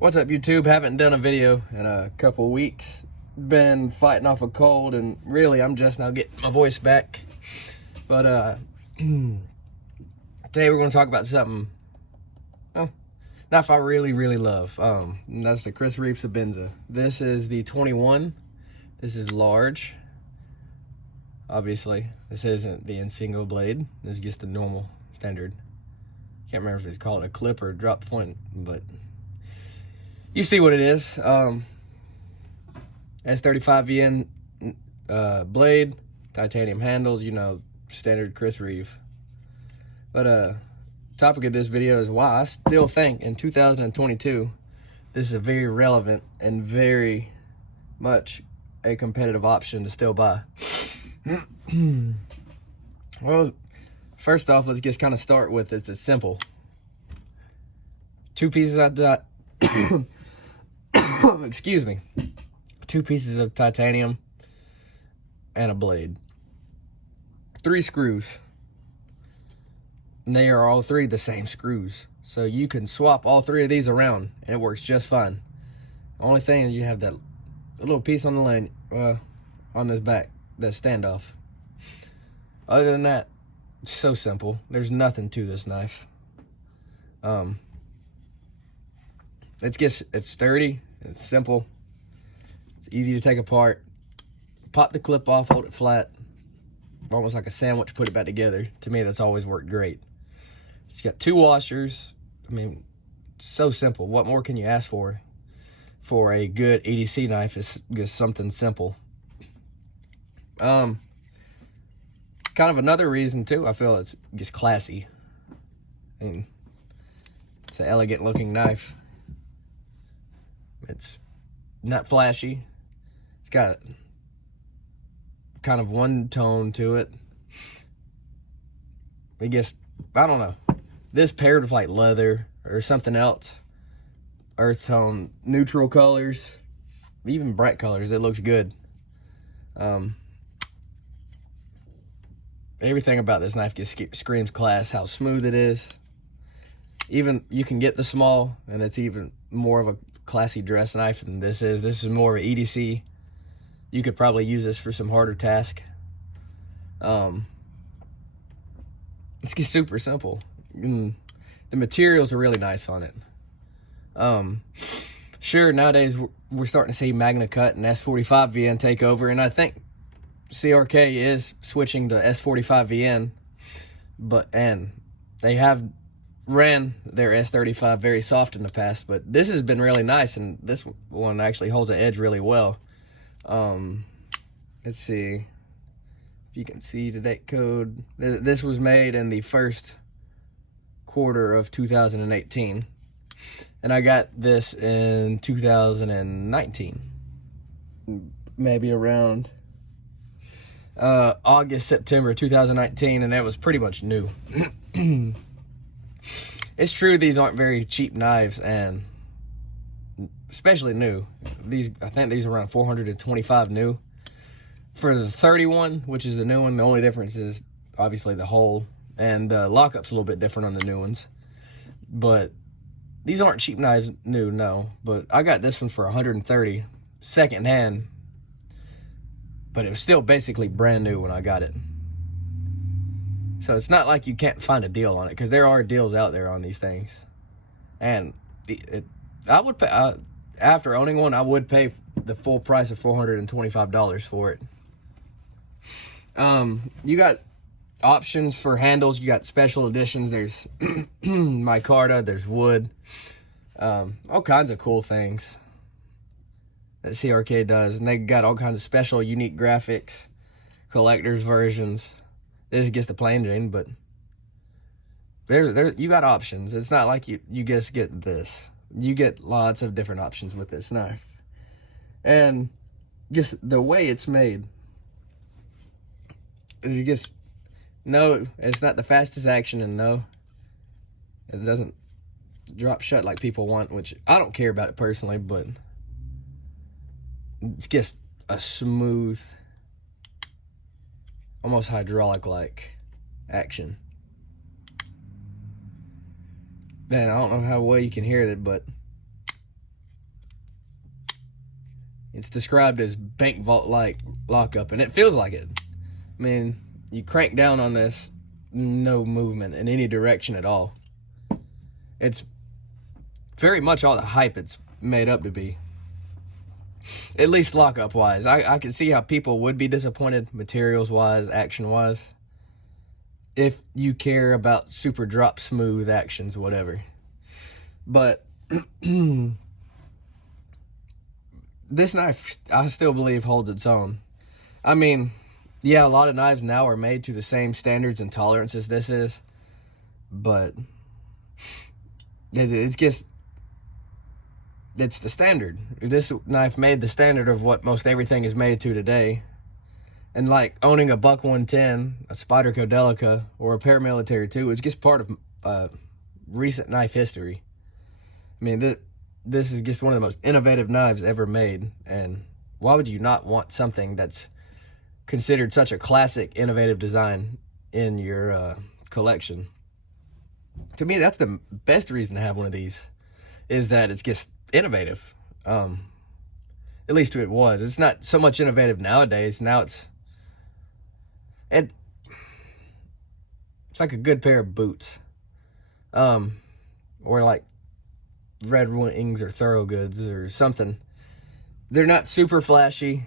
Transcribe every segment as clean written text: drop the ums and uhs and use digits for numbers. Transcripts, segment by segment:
What's up, YouTube? Haven't done a video in a couple weeks. Been fighting off a cold, and really I'm just now getting my voice back. But today we're going to talk about something knife I really love. And that's the Reeve Sebenza. This is the 21. This is large. Obviously, this isn't the single blade. This is just a normal standard. Can't remember if it's called a clip or a drop point, but you see what it is. S35VN blade, titanium handles, you know, standard Reeve. But topic of this video is why I still think in 2022 this is a very relevant and very much a competitive option to still buy. Well, first off, let's just kind of start with it's simple. Two pieces of excuse me, 2 pieces of titanium and a blade, 3 screws, and they are all 3 the same screws, so you can swap all 3 of these around and it works just fine. The only thing is you have that little piece on the lane on this back, that standoff. Other than that, it's so simple. There's nothing to this knife. It's sturdy, it's simple, it's easy to take apart. Pop the clip off, hold it flat, almost like a sandwich, put it back together. To me, that's always worked great. It's got 2 washers. I mean, so simple. What more can you ask for a good EDC knife? Is just something simple. Kind of another reason too, I feel it's just classy. I mean, it's an elegant looking knife. It's not flashy. It's got kind of one tone to it. I guess, I don't know. This paired with like leather or something else, earth tone, neutral colors, even bright colors, it looks good. Everything about this knife just screams class. How smooth it is. Even you can get the small, and it's even more of a classy dress knife than this is. This is more of an EDC. You could probably use this for some harder tasks. It's just super simple. The materials are really nice on it. Sure, nowadays we're starting to see Magna Cut and S45VN take over, and I think CRK is switching to S45VN, and they have ran their S35 very soft in the past, but this has been really nice, and this one actually holds the edge really well. Let's see if you can see the date code. This was made in the first quarter of 2018, and I got this in 2019, maybe around August, September 2019, and that was pretty much new. It's true these aren't very cheap knives, and especially new. I think these are around 425 new. For the 31, which is the new one, the only difference is obviously the hole, and the lockup's a little bit different on the new ones. But these aren't cheap knives new, no. But I got this one for 130 second hand, but it was still basically brand new when I got it. So it's not like you can't find a deal on it, because there are deals out there on these things. And I would pay, after owning one, I would pay the full price of $425 for it. You got options for handles. You got special editions. There's micarta, there's wood, all kinds of cool things that CRK does, and they got all kinds of special unique graphics, collector's versions. This is just the plain Jane, but you got options. It's not like you just get this. You get lots of different options with this knife. And just the way it's made, you just, no, it's not the fastest action, and no, it doesn't drop shut like people want, which I don't care about it personally, but it's just a smooth, almost hydraulic-like action. Man, I don't know how well you can hear it, but It's described as bank vault-like lockup, and it feels like it. I mean, you crank down on this, no movement in any direction at all. It's very much all the hype it's made up to be. At least lockup-wise. I can see how people would be disappointed materials-wise, action-wise, if you care about super drop smooth actions, whatever. But this knife, I still believe, holds its own. I mean, yeah, a lot of knives now are made to the same standards and tolerances this is, but it's just, it's the standard. This knife made the standard of what most everything is made to today. And like owning a Buck 110, a Spyderco Delica, or a Paramilitary 2, it's just part of recent knife history. I mean, this is just one of the most innovative knives ever made, and why would you not want something that's considered such a classic, innovative design in your collection? To me, that's the best reason to have one of these, is that it's just innovative. At least it was. It's not so much innovative nowadays. Now it's like a good pair of boots, or like Red Wings or Thoroughgoods or something. They're not super flashy,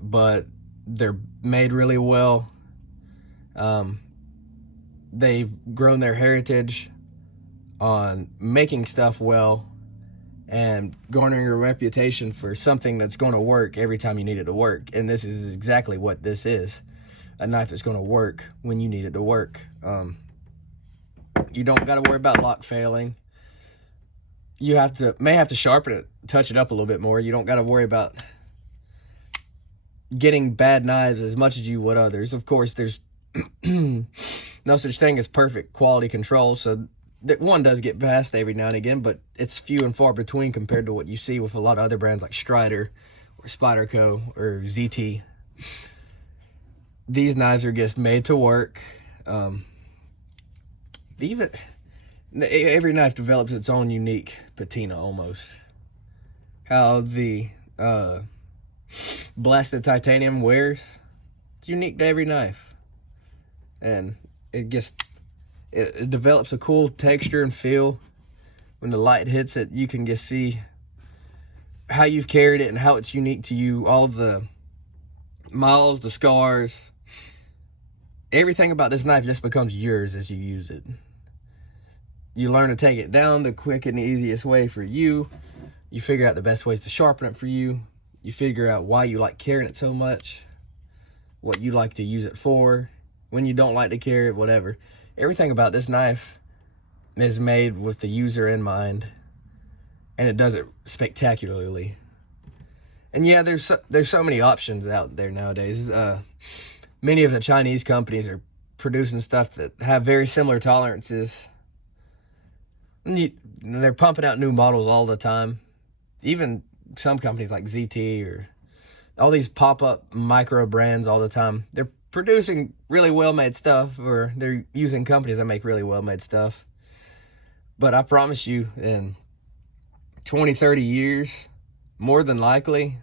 but they're made really well. They've grown their heritage on making stuff well and garnering a reputation for something that's going to work every time you need it to work. And this is exactly what this is. A knife that's going to work when you need it to work. You don't got to worry about lock failing. You may have to sharpen it, touch it up a little bit more. You don't got to worry about getting bad knives as much as you would others. Of course, there's no such thing as perfect quality control, so that one does get past every now and again, but it's few and far between compared to what you see with a lot of other brands like Strider or Spyderco or ZT. These knives are just made to work. Even every knife develops its own unique patina almost. How the blasted titanium wears, it's unique to every knife. And it develops a cool texture and feel. When the light hits it, you can just see how you've carried it and how it's unique to you. All the miles, the scars, everything about this knife just becomes yours as you use it. You learn to take it down the quick and easiest way for you. You figure out the best ways to sharpen it for you. You figure out why you like carrying it so much, what you like to use it for, when you don't like to carry it, whatever. Everything about this knife is made with the user in mind, and it does it spectacularly. And yeah, there's so many options out there nowadays. Many of the Chinese companies are producing stuff that have very similar tolerances. And they're pumping out new models all the time. Even some companies like ZT or all these pop-up micro brands all the time. They're producing really well-made stuff, or they're using companies that make really well-made stuff. But I promise you, in 20, 30 years, more than likely,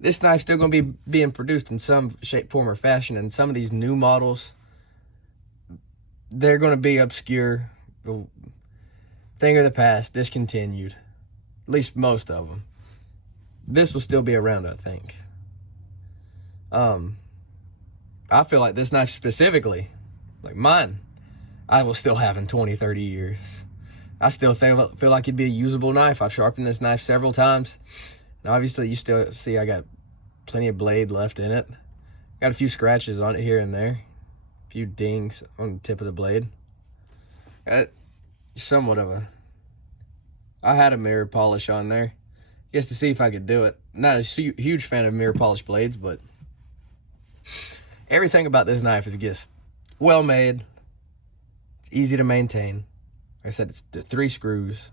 this knife's still going to be being produced in some shape, form, or fashion. And some of these new models, they're going to be obscure, thing of the past, discontinued. At least most of them. This will still be around, I think. I feel like this knife specifically, like mine, I will still have in 20, 30 years. I still feel like it'd be a usable knife. I've sharpened this knife several times. And obviously, you still see I got plenty of blade left in it. Got a few scratches on it here and there. A few dings on the tip of the blade. Got somewhat of a... I had a mirror polish on there, just to see if I could do it. Not a huge fan of mirror polish blades, but everything about this knife is just well made. It's easy to maintain. Like I said, it's 3 screws,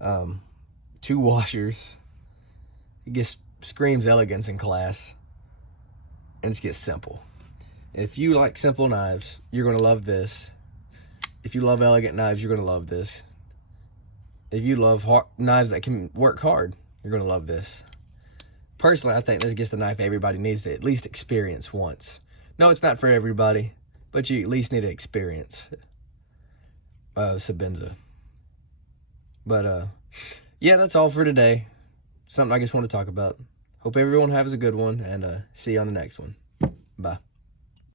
2 washers. It just screams elegance and class, and it's just simple. If you like simple knives, you're gonna love this. If you love elegant knives, you're gonna love this. If you love knives that can work hard, you're gonna love this. personally, I think this gets the knife everybody needs to at least experience once. No, it's not for everybody, but you at least need to experience Sebenza. But, yeah, that's all for today. Something I just want to talk about. Hope everyone has a good one, and see you on the next one. Bye.